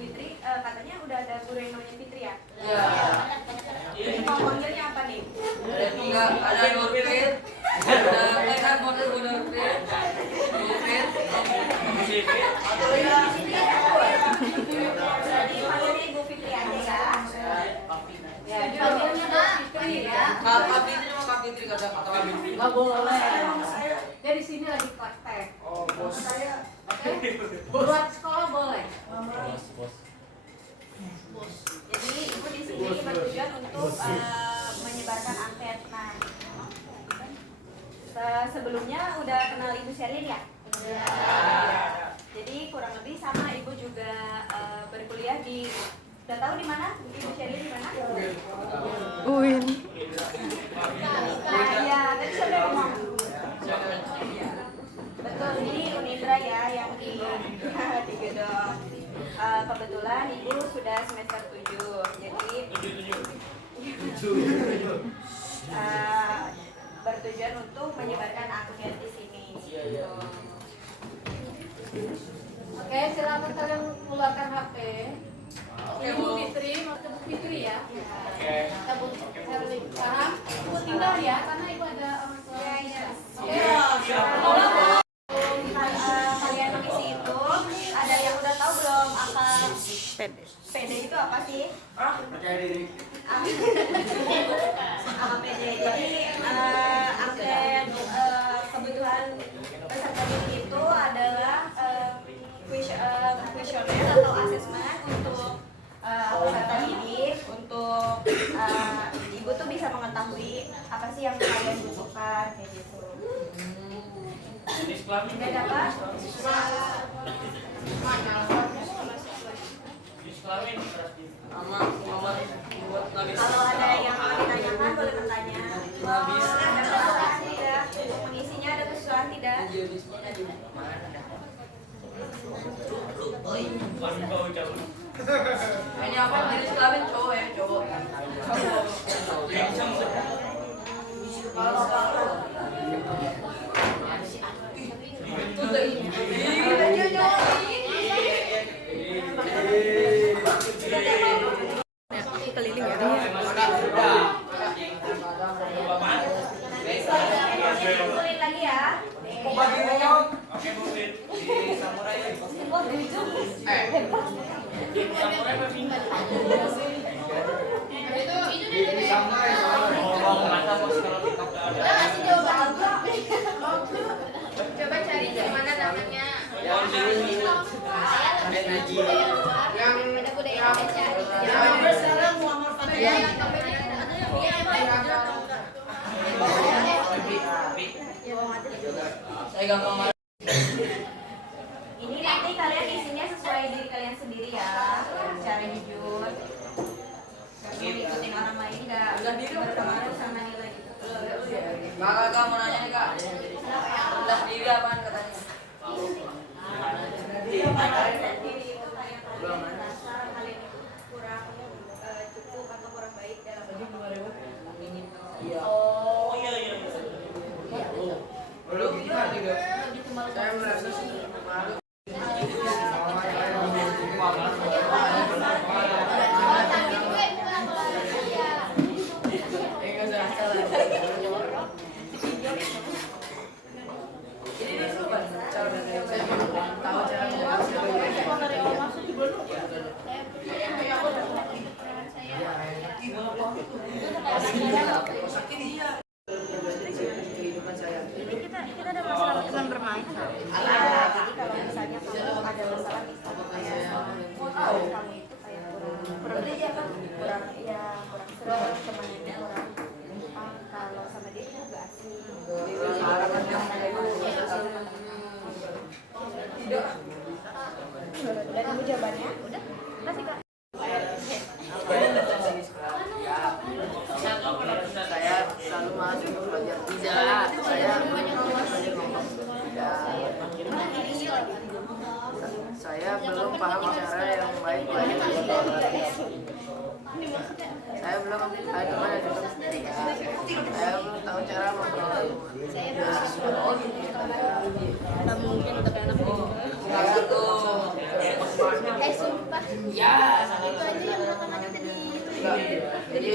Fitri, katanya udah ada guru yang namanya Fitri ya? Iya. Jadi mau panggilnya apa nih? Ada Nurfit, ada Nurfit. Jadi panggilnya Ibu Fitri aja ya. Ya, panggilnya Fitri ya. Kak Fitri cuma Kak Fitri kata Kak Fitri. Nggak boleh. Dia di sini lagi praktek. Oh, bos saya. Buat sekolah boleh. Jadi Ibu di sini bertujuan untuk menyebarkan angket. Nah, sebelumnya udah kenal Ibu Sherlyn ya? Iya. Jadi kurang lebih sama Ibu juga berkuliah di, udah tahu di mana Ibu Sherlyn di mana? UIN. Nah, iya, tadi saya udah ngomong. Betul, ini Unindra ya yang di Gedong. Kebetulan Ibu sudah semester 7. Jadi bertujuan untuk menyebarkan angket di sini. Oke, silakan kalian keluarkan HP. Ibu Fitri, mau ke Bu Fitri ya. Kita Bu Sherlyn paham. Ibu tinggal ya, karena Ibu ada orang tua. Iya. Oke. Kalian mengisi itu, ada yang udah tahu belum apa PD itu apa sih? Percaya diri. Apa PD? Jadi angket kebutuhan peserta didik itu adalah kuesioner atau asesmen untuk peserta didik, untuk Ibu tuh bisa mengetahui apa sih yang kalian butuhkan kayak gitu. Nggak dapat? Kalau ada yang mau ditanyakan boleh bertanya. Ada kesusahan tidak? Mengisinya ada kesusahan tidak? Ini apa? Jadi sekalian cowok ya, cowok. Keliling ya. Kumpulin lagi ya. Oh, di ujung. Hebat. Ini sama ya. Coba cari di mana namanya. Yang budaya Indonesia. Saya gampang banget. Ini nanti kalian isinya sesuai diri kalian sendiri ya, secara jujur. Gak mau ikutin orang lain, gak berpengaruh sama nilai gitu. Kak mau nanya nih Kak. Udah diri apaan katanya? Diri itu kayak kalian merasa kalian itu kurang cukup atau kurang baik dalam Oh iya. Belum juga. Saya merasa malu. Ini online. Iya, jadi kalau misalnya kamu ada masalah bisa kayak kamu itu kayak kurang ya kan kurang serem sama ini kurang kalau sama dia juga asik. Udah kamu jawabannya? Udah? Kasih Kak. Saya selalu masuk belajar tidak. Saya belum paham cara yang baik saya belum tahu cara memperoleh. Mungkin tapi anak Sumpah. Ya, Itu aja yang pertama tadi. jadi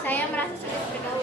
Saya merasa sulit bergaul.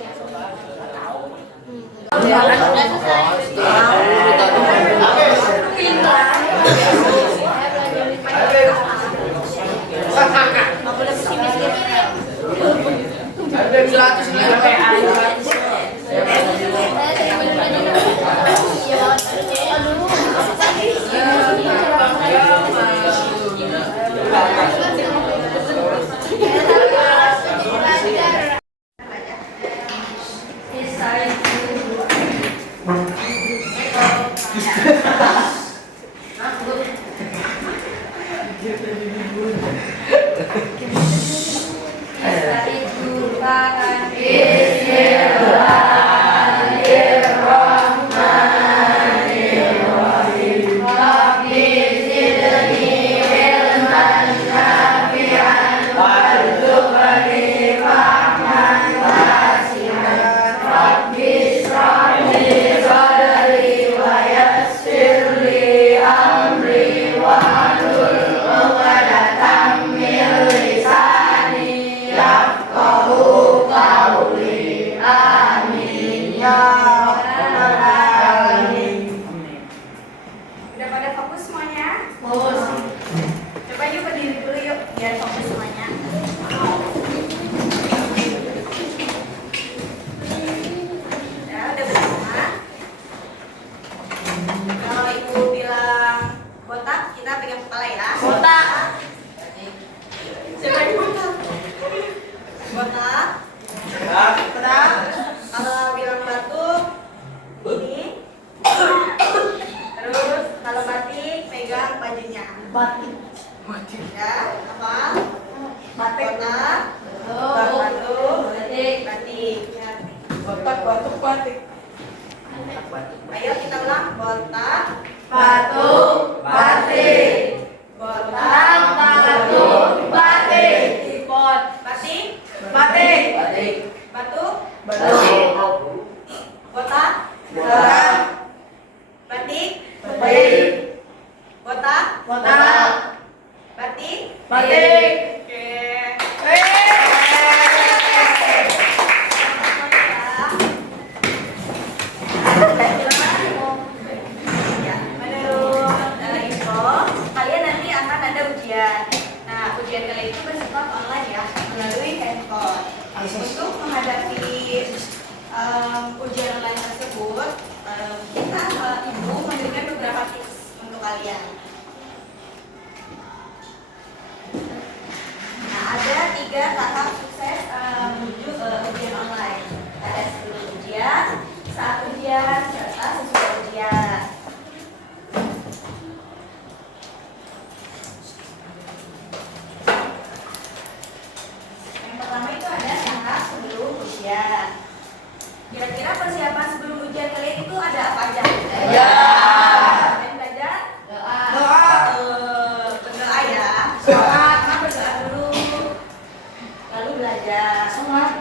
Udah pada fokus semuanya? Fokus. Coba yuk berdiri dulu yuk, biar fokus semuanya. Ya, udah bersama. Kalau ibu bilang botak, kita pegang kepala ya. Botak. Siapa yang botak? Botak. Botak. Kalau bilang batuk, ini. Terus kalau batik pegang bajunya. Batik. Ya, apa? Batik. Batuk. Batik. Botak, batuk, batik. Ayo kita ulang. Botak, batuk, batik. Botak, batuk, batik. Bot, batik, batik. Batuk, batuk. Botak, botak. Batik, batik. Botak, botak. Batik, batik. Oke. Ya, menurut info, kalian nanti akan ada ujian. Nah, ujian kalian itu bersifat online ya, melalui handphone. Untuk menghadapi ujian online tersebut, kita ibu memberikan beberapa tips untuk kalian. Nah, ada 3 tahap sukses menuju ujian online. Ada sebelum ujian, saat ujian, serta sesudah ujian. Yang pertama itu ada tahap sebelum ujian. Kira-kira persiapan sebelum ujian kalian itu ada apa aja? Ya. Kalian belajar? Doa. Berdoa ya. Sholat, berdoa dulu. Lalu belajar. Sholat.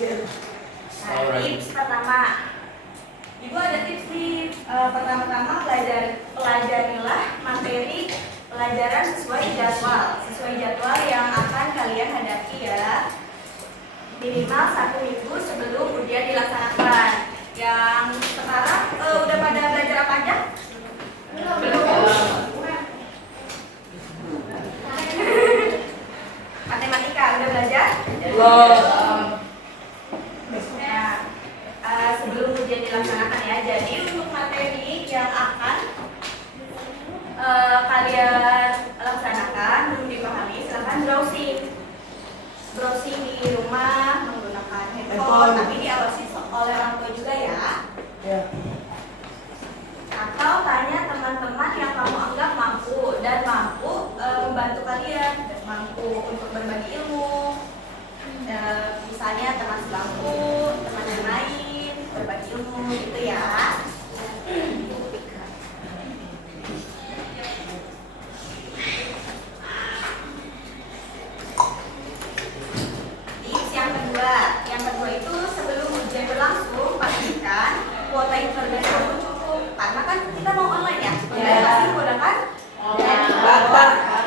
Nah, tips pertama. Ibu ada tips nih. Pertama-tama pelajarilah materi pelajaran sesuai jadwal yang akan kalian hadapi ya. Minimal 1 minggu sebelum ujian dilaksanakan. Yang sekarang udah pada belajar apa aja? Belum. Matematika udah belajar? Belum. handphone, tapi diawasi oleh orang tua juga ya. Atau tanya teman-teman yang kamu anggap mampu dan mampu membantu kalian, dan mampu untuk berbagi ilmu. Misalnya teman sebangku, teman yang lain, berbagi ilmu gitu ya. Tips yang kedua itu sebelum ujian berlangsung pastikan kuota internet kamu cukup, karena kan kita mau online ya. Jadi pasti menggunakan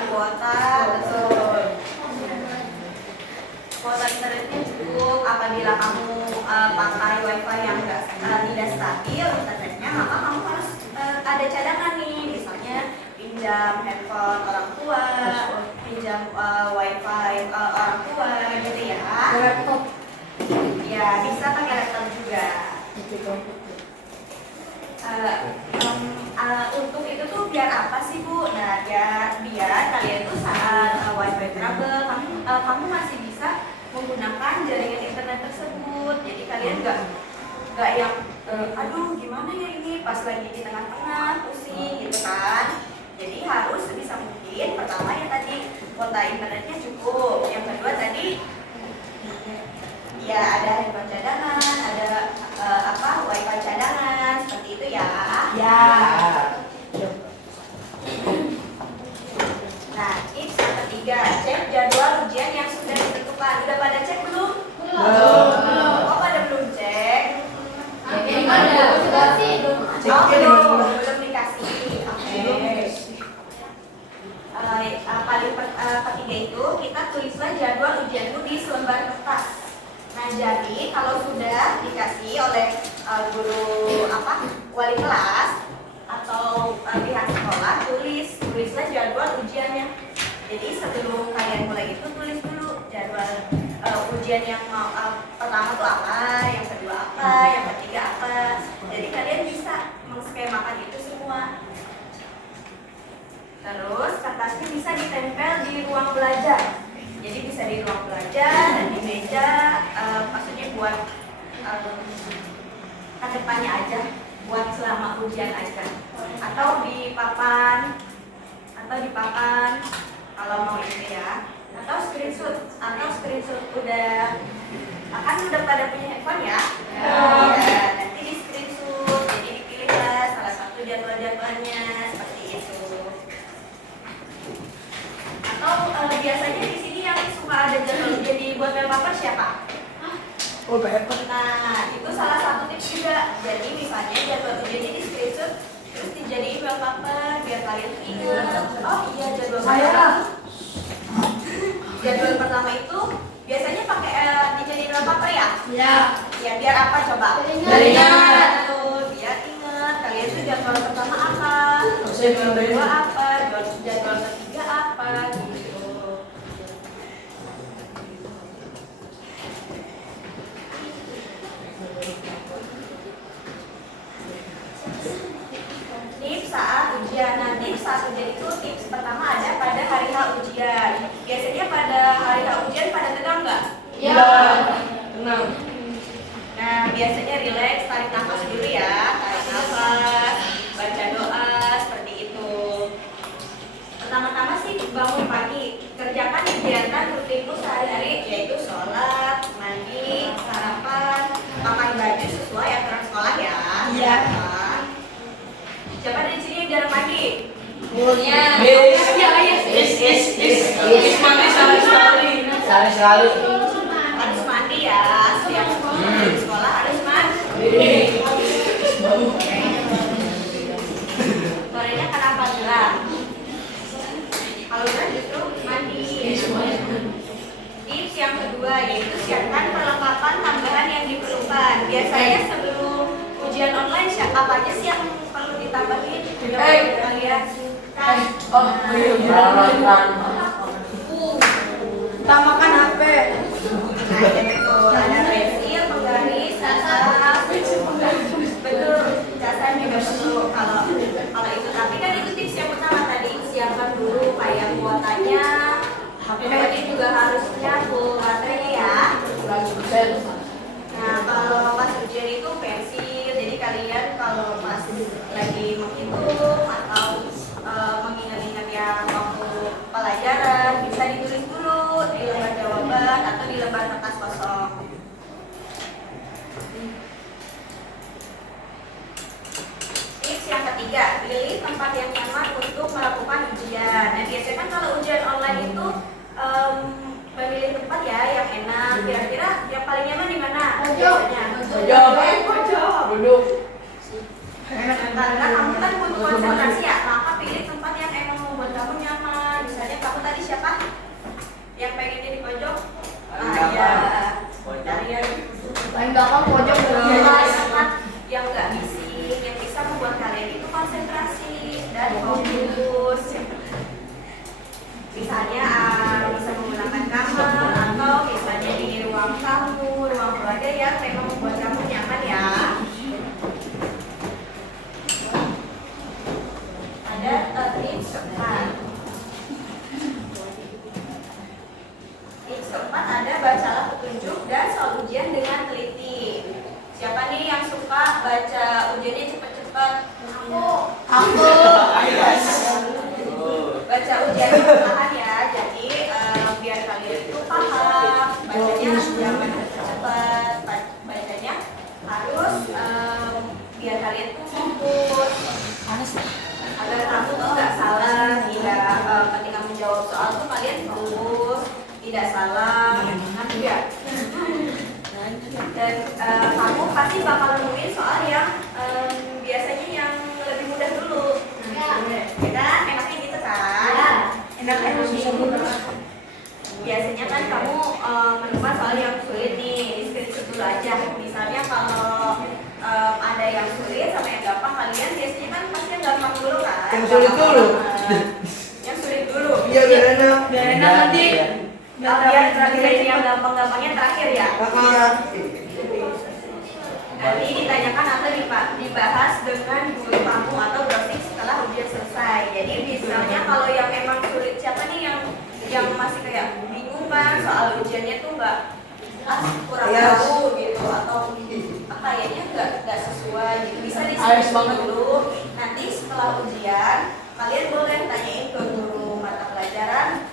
kuota, betul. Kuota internetnya cukup. Apabila kamu pakai wifi yang tidak stabil internetnya, maka kamu harus ada cadangan nih, misalnya pinjam handphone orang tua, pinjam wifi orang tua gitu ya. Laptop. Ya, bisa pakai laptop juga. Untuk itu tuh biar apa sih Bu? Nah, biar kalian tuh saat wifi trouble, kamu masih bisa menggunakan jaringan internet tersebut. Jadi kalian nggak yang aduh gimana ya ini pas lagi di tengah-tengah pusing gitu kan. Jadi harus sebisa mungkin pertama ya tadi kuota internetnya cukup. Yang kedua tadi ya ada handphone cadangan, ada wifi cadangan seperti itu ya. Ya. Nah, tips yang ketiga, cek jadwal ujian yang sudah ditentukan. Udah pada cek belum? Belum. Oh, pada belum cek? Gimana? Sudah sih. Oh, belum dikasih. Oke. Ketiga itu, kita tulislah jadwal ujianmu di selembar kertas. Nah, jadi kalau sudah dikasih oleh guru wali kelas atau pihak sekolah, tulislah jadwal ujiannya. Jadi sebelum kalian mulai itu tulis dulu jadwal ujian yang pertama tuh apa, yang kedua apa, yang ketiga apa. Jadi kalian bisa mengskemakan itu semua. Terus kertasnya bisa ditempel di ruang belajar. Jadi bisa di ruang belajar dan di meja, maksudnya buat depannya aja, buat selama ujian aja. Atau di papan kalau mau ini ya. Atau screenshot udah pada punya handphone ya. Ya, nanti di screenshot. Jadi dipilihlah salah satu jadwal-jadwalnya seperti itu. Atau biasanya di sini yang suka ada jadwal ujian dibuat paper siapa? Oh, paper. Nah, itu salah satu tips juga. Jadi misalnya jadwal ujiannya di screenshot terus dijadiin wallpaper biar kalian ingat. Oh iya, jadwal pertama itu biasanya pakai dijadiin wallpaper ya? Iya. Ya biar apa coba? Biar ingat. Biar ingat. Kalian tuh jadwal pertama apa? Jadwal kedua apa? Jadwal ketiga apa? Gitu. Tips saat ujian. Nah, tips saat ujian itu tips pertama ada pada hari H ujian. Biasanya pada hari H ujian pada tegang nggak? Iya. Tenang. Nah, biasanya rileks, tarik nafas dulu ya. Tarik nafas, baca doa, seperti itu. Pertama-tama sih bangun pagi, kerjakan kegiatan rutinmu sehari-hari, yaitu sholat, mandi, sarapan, pakai baju sesuai aturan sekolah ya. Iya. Siapa dari sini yang jarang mandi? Iya. Sekali. Harus mandi ya, setiap sekolah harus mandi. Sorenya kenapa gelap? Kalau gelap justru mandi. Tips yang kedua yaitu siapkan perlengkapan tambahan yang diperlukan. Biasanya sebelum ujian online apa aja sih yang perlu ditambahin? Kalian kan? Utamakan HP. Nah, ya betul. Ada pensil, penggaris, betul. Casan juga perlu. Kalau itu, tapi kan itu tips yang pertama tadi, siapkan dulu kayak kuotanya. HP juga harusnya full baterai ya. Tips yang ketiga, pilih tempat yang nyaman untuk melakukan ujian. Nah, biasanya kan kalau ujian online itu memilih tempat ya yang enak. Kira-kira yang paling nyaman di mana? Biasanya. Pojok. Duduk. Karena kamu kan butuh konsentrasi ya, maka pilih tempat yang emang membuat kamu nyaman. Misalnya kamu tadi siapa? Yang pengen di pojok? Ya. Dari yang Paling belakang pojok tempat yang nggak bising, yang bisa membuat kalian itu konsentrasi dan fokus. Misalnya bisa menggunakan kamar atau misalnya di ruang tamu, ruang keluarga yang memang membuat kamu nyaman ya. Ada tips keempat. Tips keempat ada bacalah petunjuk dan soal ujian dengan teliti. Siapa nih yang suka baca ujiannya cepet-cepet? Aku. Baca ujiannya perlahan ya, jadi biar kalian itu paham. Bacanya jangan cepet-cepet, bacanya harus biar kalian tuh fokus. Agar kamu tuh nggak salah, tidak ketika menjawab soal tuh kalian fokus, tidak salah, nanti ya. Dan kamu pasti bakal nemuin soal yang biasanya yang lebih mudah dulu. Kita enaknya gitu kan? Enaknya biasanya kan kamu menemukan soal yang sulit nih, di screenshot dulu aja. Misalnya kalau ada yang sulit sama yang gampang, kalian biasanya kan pasti yang gampang dulu kan? Yang sulit dulu. Yang sulit dulu. Iya, biar enak. Biar enak nanti. Biar terakhir yang gampang-gampangnya terakhir ya. Nanti ditanyakan atau dibahas dengan guru kamu atau browsing setelah ujian selesai. Jadi misalnya kalau yang emang sulit, siapa nih yang masih kayak bingung kan soal ujiannya tuh nggak kurang tahu gitu atau kayaknya nggak sesuai gitu, bisa diskusi dulu. Nanti setelah ujian kalian boleh tanyain ke guru mata pelajaran,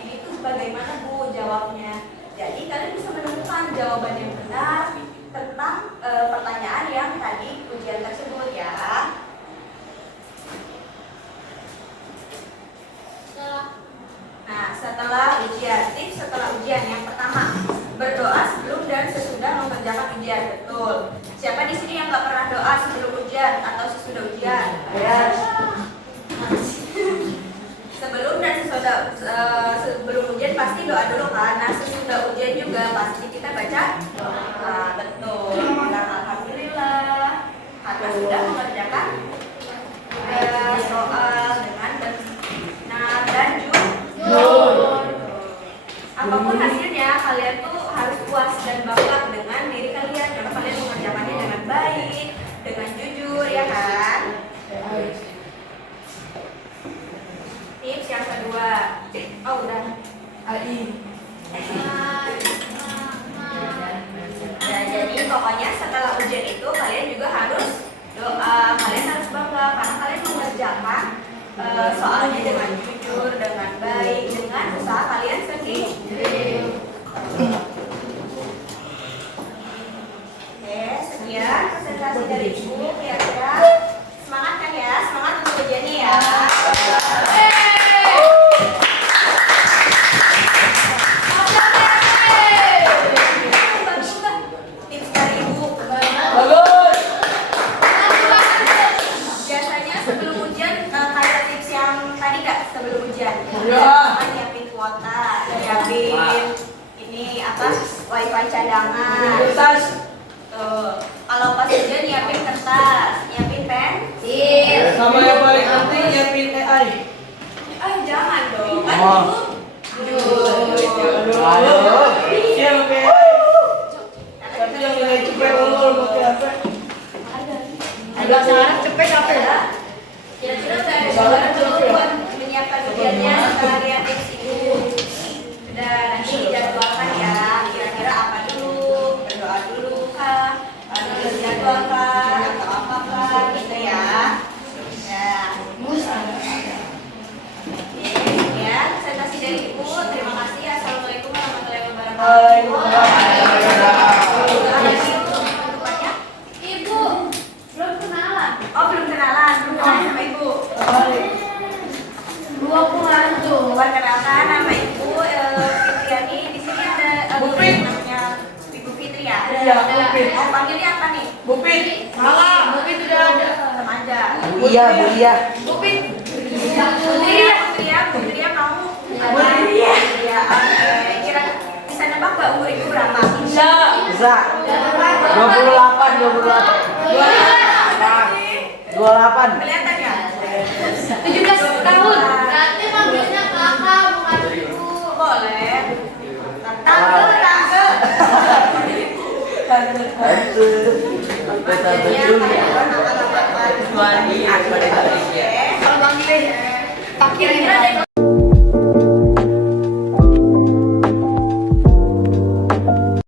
ini tuh bagaimana Bu jawabnya. Jadi kalian bisa menemukan jawaban yang benar tentang pertanyaan yang tadi ujian tersebut ya. Nah, setelah ujian, tips setelah ujian yang pertama, berdoa sebelum dan sesudah mengerjakan ujian. Betul. Siapa di sini yang nggak pernah doa sebelum ujian atau sesudah ujian? Sebelum dan sesudah sebelum ujian pasti doa dulu kan. Nah, sesudah ujian juga pasti kita baca doa. Betul. Bilang alhamdulillah karena sudah mengerjakan soal dengan benar dan jujur. Apapun hasilnya, kalian tuh harus puas dan bangga dengan diri kalian karena kalian mengerjakannya dengan baik, dengan jujur, ya kan? Tips yang kedua, udah. Ya, jadi pokoknya setelah ujian itu kalian juga harus doa, kalian harus bangga karena kalian mengerjakan soalnya dengan jujur, dengan baik, dengan usaha kalian sendiri. Oke, sekian presentasi dari Ibu. Kira-kira semangat kan ya? Semangat untuk ujiannya ya. Tips dari Ibu. Bagus. Biasanya sebelum ujian kayak tips yang tadi nggak sebelum ujian? Ya. Nyiapin kuota, nyiapin ini apa? Wifi cadangan. Kertas. Tuh. Kalau pas ujian nyiapin kertas, nyiapin pensil. Sama yang paling penting nyiapin AI. Jangan dong. Kan Oh. Ibu. Aduh. Siapa AI? Tapi yang nilai cepet unggul pakai apa? Ada sekarang cepet apa ya? Kira-kira udah ada gambaran belum buat menyiapkan ujiannya setelah lihat tips itu? Sudah, nanti dijadwalkan ya. Kira-kira apa dulu? Berdoa dulu kah? Atau dijadwalkan atau apakah gitu ya? Ya. Ya, presentasi dari Ibu. Terima kasih. Assalamualaikum warahmatullahi wabarakatuh. Waalaikumsalam. Terima kasih untuk panggilnya apa nih? Bupit. Salah, mungkin tidak ada. Sama aja. Iya, Bu Iya. Putri ya mau ada. Iya. Oke. Kira bisa nebak nggak umur ibu berapa? Bisa. Bisa. 28. 28. Kelihatan ya? 17 tahun. Nanti manggilnya kakak bukan ibu. Boleh. Tante. Kalau manggilnya Kira-kira ada